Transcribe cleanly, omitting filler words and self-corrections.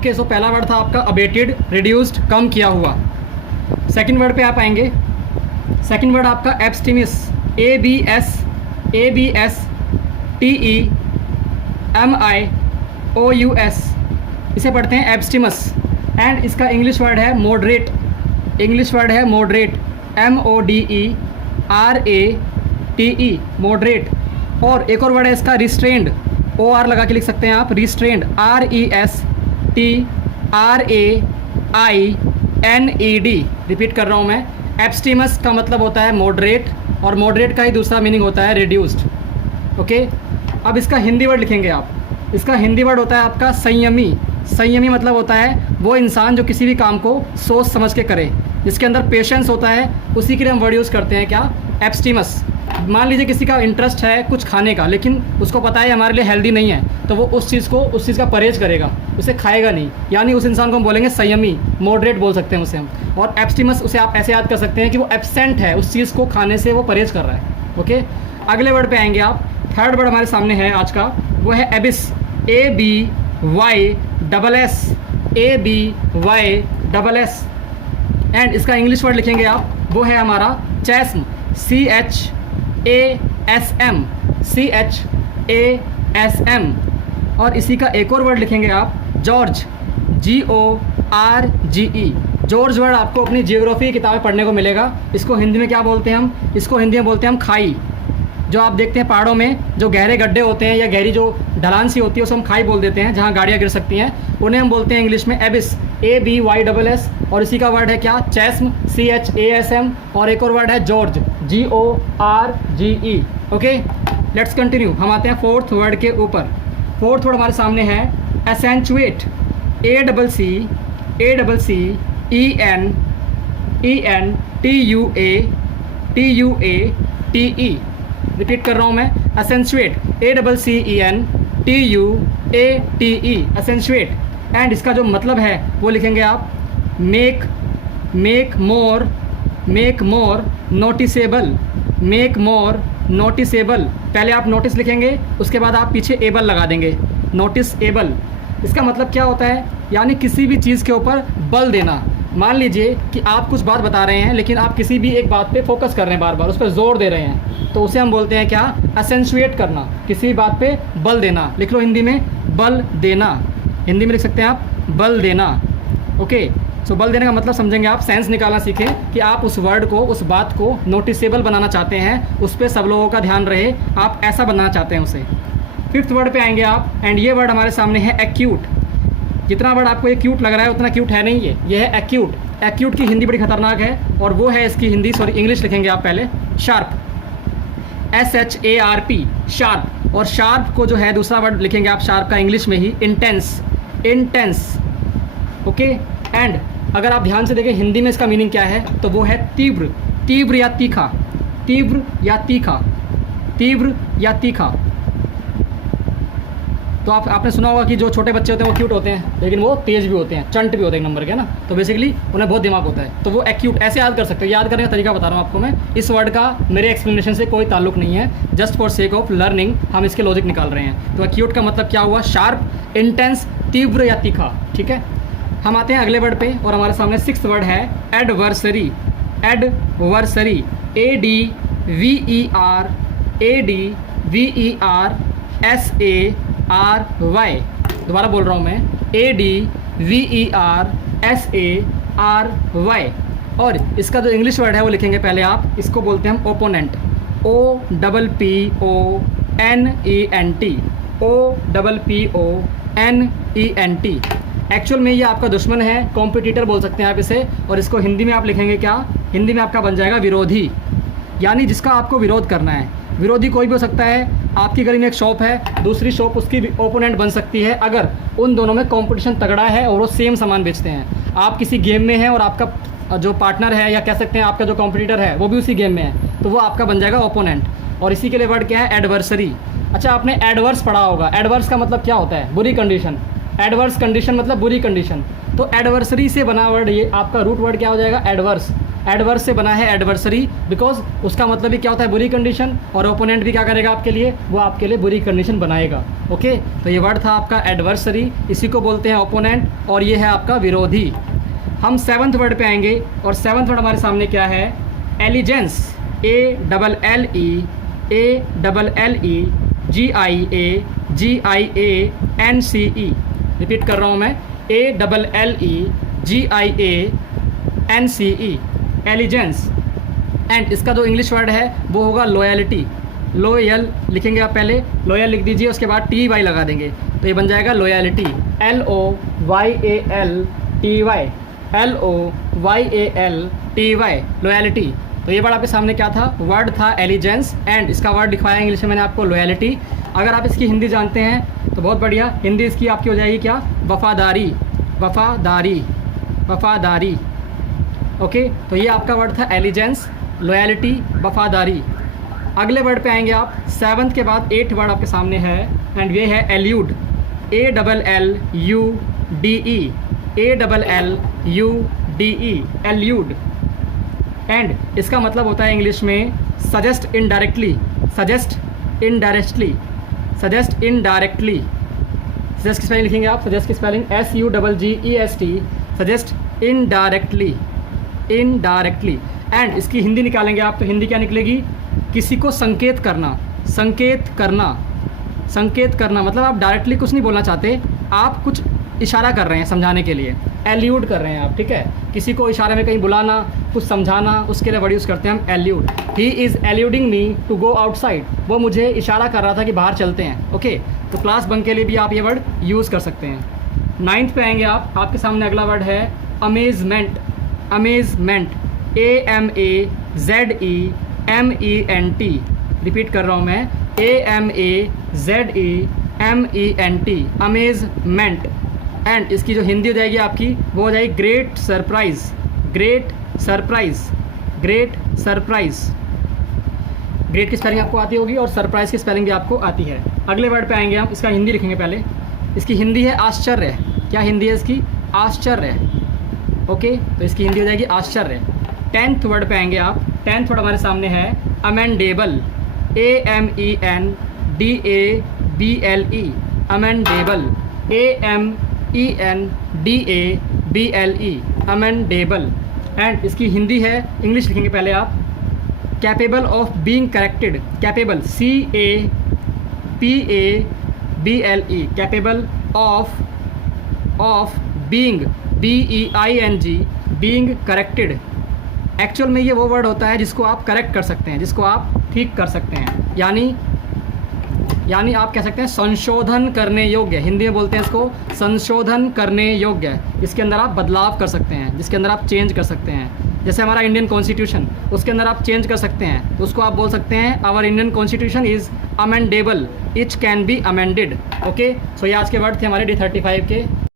Okay, सो पहला word था आपका अबेटेड, रिड्यूस्ड, कम किया हुआ। सेकंड वर्ड पे आप आएंगे। सेकंड वर्ड आपका एब्स्टिमस, ABSTEMIOUS, इसे पढ़ते हैं एब्स्टिमस। एंड इसका इंग्लिश वर्ड है मॉडरेट। इंग्लिश वर्ड है मॉडरेट, MODERATE, मॉडरेट। और एक और वर्ड है इसका रिस्ट्रेंड, OR लगा के लिख सकते हैं आप, रिस्ट्रेंड, RESTRAINED। रिपीट कर रहा हूँ मैं, एब्स्टिमस का मतलब होता है मॉडरेट, और मॉडरेट का ही दूसरा मीनिंग होता है रिड्यूस्ड। ओके, अब इसका हिंदी वर्ड लिखेंगे आप। इसका हिंदी वर्ड होता है आपका संयमी। संयमी मतलब होता है वो इंसान जो किसी भी काम को सोच समझ के करे, जिसके अंदर पेशेंस होता है, उसी के लिए हम वर्ड यूज़ करते हैं क्या, एब्स्टिमस। मान लीजिए किसी का इंटरेस्ट है कुछ खाने का, लेकिन उसको पता है हमारे लिए हेल्दी नहीं है, तो वो उस चीज़ का परहेज करेगा, उसे खाएगा नहीं, यानी उस इंसान को हम बोलेंगे संयमी, मॉडरेट बोल सकते हैं उसे हम। और एब्स्टिमस उसे आप ऐसे याद कर सकते हैं कि वो एब्सेंट है, उस चीज़ को खाने से वो परहेज कर रहा है। ओके, अगले वर्ड पे आएंगे आप। थर्ड वर्ड हमारे सामने है आज का, वो है एबिस, ABYSS। एंड इसका इंग्लिश वर्ड लिखेंगे आप, वो है हमारा चैस्म, CHASM। और इसी का एक और वर्ड लिखेंगे आप, जॉर्ज, GORGE। जॉर्ज वर्ड आपको अपनी जियोग्राफी की किताबें पढ़ने को मिलेगा। इसको हिंदी में क्या बोलते हैं हम, इसको हिंदी में बोलते हैं हम खाई। जो आप देखते हैं पहाड़ों में जो गहरे गड्ढे होते हैं या गहरी जो ढलान सी होती है, उसे हम खाई बोल देते हैं, जहाँ गाड़ियाँ गिर सकती हैं, उन्हें हम बोलते हैं इंग्लिश में एबिस, ABYSS। और इसी का वर्ड है क्या, चैस्म, CHASM। और एक और वर्ड है George, GORGE। Okay, let's continue. हम आते हैं फोर्थ वर्ड के ऊपर। फोर्थ वर्ड हमारे सामने है एसेंचुएट, ACCENTUATE। रिपीट कर रहा हूँ मैं, एसेंचुएट, ACCENTUATE, एसेंचुएट। एंड इसका जो मतलब है वो लिखेंगे आप मेक मोर नोटिसेबल। पहले आप नोटिस लिखेंगे, उसके बाद आप पीछे एबल लगा देंगे, नोटिसेबल। इसका मतलब क्या होता है, यानी किसी भी चीज़ के ऊपर बल देना। मान लीजिए कि आप कुछ बात बता रहे हैं, लेकिन आप किसी भी एक बात पे फोकस कर रहे हैं, बार बार उस पर जोर दे रहे हैं, तो उसे हम बोलते हैं क्या, एसेंचुएट करना, किसी भी बात पे बल देना। लिख लो हिंदी में, बल देना। हिंदी में लिख सकते हैं आप, बल देना। ओके, सो बल देने का मतलब समझेंगे आप, सेंस निकालना सीखें कि आप उस वर्ड को, उस बात को नोटिसेबल बनाना चाहते हैं, उस पर सब लोगों का ध्यान रहे, आप ऐसा बनाना चाहते हैं उसे। फिफ्थ वर्ड पे आएंगे आप। एंड ये वर्ड हमारे सामने है एक्यूट। जितना वर्ड आपको ये क्यूट लग रहा है उतना क्यूट है नहीं ये है एक्यूट। एक्यूट की हिंदी बड़ी खतरनाक है, और वो है इसकी हिंदी, इंग्लिश लिखेंगे आप पहले, शार्प, SHARP, शार्प। और शार्प को जो है दूसरा वर्ड लिखेंगे आप शार्प का इंग्लिश में ही, इंटेंस। ओके, एंड अगर आप ध्यान से देखें हिंदी में इसका मीनिंग क्या है, तो वो है तीव्र या तीखा। तो आपने सुना होगा कि जो छोटे बच्चे होते हैं वो क्यूट होते हैं, लेकिन वो तेज़ भी होते हैं, चंट भी होते हैं एक नंबर के ना, तो बेसिकली उन्हें बहुत दिमाग होता है, तो वो एक्यूट ऐसे याद कर सकते हो। याद करने का तरीका बता रहा हूँ आपको मैं। इस वर्ड का मेरे एक्सप्लेनेशन से कोई ताल्लुक नहीं है, just for sake of learning हम इसके लॉजिक निकाल रहे हैं। तो एक्यूट का मतलब क्या हुआ, शार्प, इंटेंस, तीव्र या तीखा। ठीक है, हम आते हैं अगले वर्ड पे, और हमारे सामने सिक्स्थ वर्ड है एडवर्सरी। ADVERSARY। दोबारा बोल रहा हूँ मैं, ADVERSARY। और इसका जो इंग्लिश वर्ड है वो लिखेंगे पहले आप, इसको बोलते हैं हम ओपोनेंट, OPPONENT। एक्चुअल में ये आपका दुश्मन है, कॉम्पिटिटर बोल सकते हैं आप इसे। और इसको हिंदी में आप लिखेंगे क्या, हिंदी में आपका बन जाएगा विरोधी, यानी जिसका आपको विरोध करना है। विरोधी कोई भी हो सकता है, आपकी गली में एक शॉप है, दूसरी शॉप उसकी ओपोनेंट बन सकती है, अगर उन दोनों में कंपटीशन तगड़ा है और वो सेम सामान बेचते हैं। आप किसी गेम में हैं और आपका जो पार्टनर है, या कह सकते हैं आपका जो कॉम्पिटिटर है, वो भी उसी गेम में है, तो वो आपका बन जाएगा ओपोनेंट। और इसी के लिए वर्ड क्या है, एडवर्सरी। अच्छा, आपने एडवर्स पढ़ा होगा। एडवर्स का मतलब क्या होता है, बुरी कंडीशन। एडवर्स कंडीशन मतलब बुरी कंडीशन। तो एडवर्सरी से बना वर्ड, ये आपका रूट वर्ड क्या हो जाएगा, एडवर्स। एडवर्स से बना है एडवर्सरी, बिकॉज उसका मतलब ही क्या होता है, बुरी कंडीशन, और ओपोनेंट भी क्या करेगा आपके लिए, वो आपके लिए बुरी कंडीशन बनाएगा। ओके, तो ये वर्ड था आपका एडवर्सरी, इसी को बोलते हैं ओपोनेंट, और ये है आपका विरोधी। हम 7th वर्ड पे आएंगे, और 7th वर्ड हमारे सामने क्या है, एलिजेंस, ALLEGIANCE। रिपीट कर रहा हूँ मैं, ALLEGIANCE, एलिजेंस। एंड इसका जो इंग्लिश वर्ड है वो होगा लॉयल्टी। लॉयल लिखेंगे आप, पहले लॉयल लिख दीजिए, उसके बाद TY लगा देंगे, तो ये बन जाएगा लॉयल्टी, LOYALTY, लॉयल्टी। तो ये वर्ड आपके सामने क्या था, वर्ड था एलिजेंस, एंड इसका वर्ड लिखवाया इंग्लिश में मैंने आपको लॉयल्टी। अगर आप इसकी हिंदी जानते हैं तो बहुत बढ़िया, हिंदी इसकी आपकी हो जाएगी क्या, वफादारी, वफादारी, वफादारी। ओके, तो ये आपका वर्ड था एलिजेंस, लॉयल्टी, वफादारी। अगले वर्ड पे आएंगे आप, 7th के बाद 8th वर्ड आपके सामने है, एंड ये है एल्यूड, ALLUDE, एल्यूड। एंड इसका मतलब होता है इंग्लिश में suggest indirectly, suggest indirectly, suggest indirectly. Suggest की स्पेलिंग लिखेंगे आप, सजेस्ट की spelling SUGGEST, suggest indirectly, indirectly. And इसकी हिंदी निकालेंगे आप, तो हिंदी क्या निकलेगी, किसी को संकेत करना, संकेत करना, संकेत करना। मतलब आप डायरेक्टली कुछ नहीं बोलना चाहते, आप कुछ इशारा कर रहे हैं समझाने के लिए, एल्यूड कर रहे हैं आप, ठीक है, किसी को इशारे में कहीं बुलाना, कुछ समझाना, उसके लिए वर्ड यूज़ करते हैं हम allude. He is alluding me to go outside, वो मुझे इशारा कर रहा था कि बाहर चलते हैं। ओके, तो क्लास बंक के लिए भी आप ये वर्ड यूज़ कर सकते हैं। 9th पे आएंगे आप, आपके सामने अगला वर्ड है अमेजमेंट, अमेजमेंट, AMAZEMENT। रिपीट कर रहा हूँ मैं, AMAZEMENT, अमेजमेंट। एंड इसकी जो हिंदी हो जाएगी आपकी, वो हो जाएगी great surprise, great surprise, great surprise. Great की स्पेलिंग आपको आती होगी और सरप्राइज की स्पेलिंग भी आपको आती है। अगले वर्ड पे आएंगे हम, इसका हिंदी लिखेंगे पहले। इसकी हिंदी है आश्चर्य। क्या हिंदी है इसकी, आश्चर्य। ओके, तो इसकी हिंदी हो जाएगी आश्चर्य। 10th वर्ड पे आएंगे आप, 10th वर्ड हमारे सामने है amendable, AMENDABLE, amendable, AMENDABLE, amendable. And इसकी हिंदी है, इंग्लिश लिखेंगे पहले आप, capable of being corrected, capable, CAPABLE, capable of being, BEING, being corrected. Actual में ये वो वर्ड होता है जिसको आप करेक्ट कर सकते हैं, जिसको आप ठीक कर सकते हैं, यानी आप कह सकते हैं संशोधन करने योग्य। हिंदी में बोलते हैं इसको संशोधन करने योग्य। इसके अंदर आप बदलाव कर सकते हैं, जिसके अंदर आप चेंज कर सकते हैं। जैसे हमारा इंडियन कॉन्स्टिट्यूशन, उसके अंदर आप चेंज कर सकते हैं, तो उसको आप बोल सकते हैं our Indian constitution is amendable, which can be amended. Okay, so ये आज के वर्ड थे हमारे D35 के।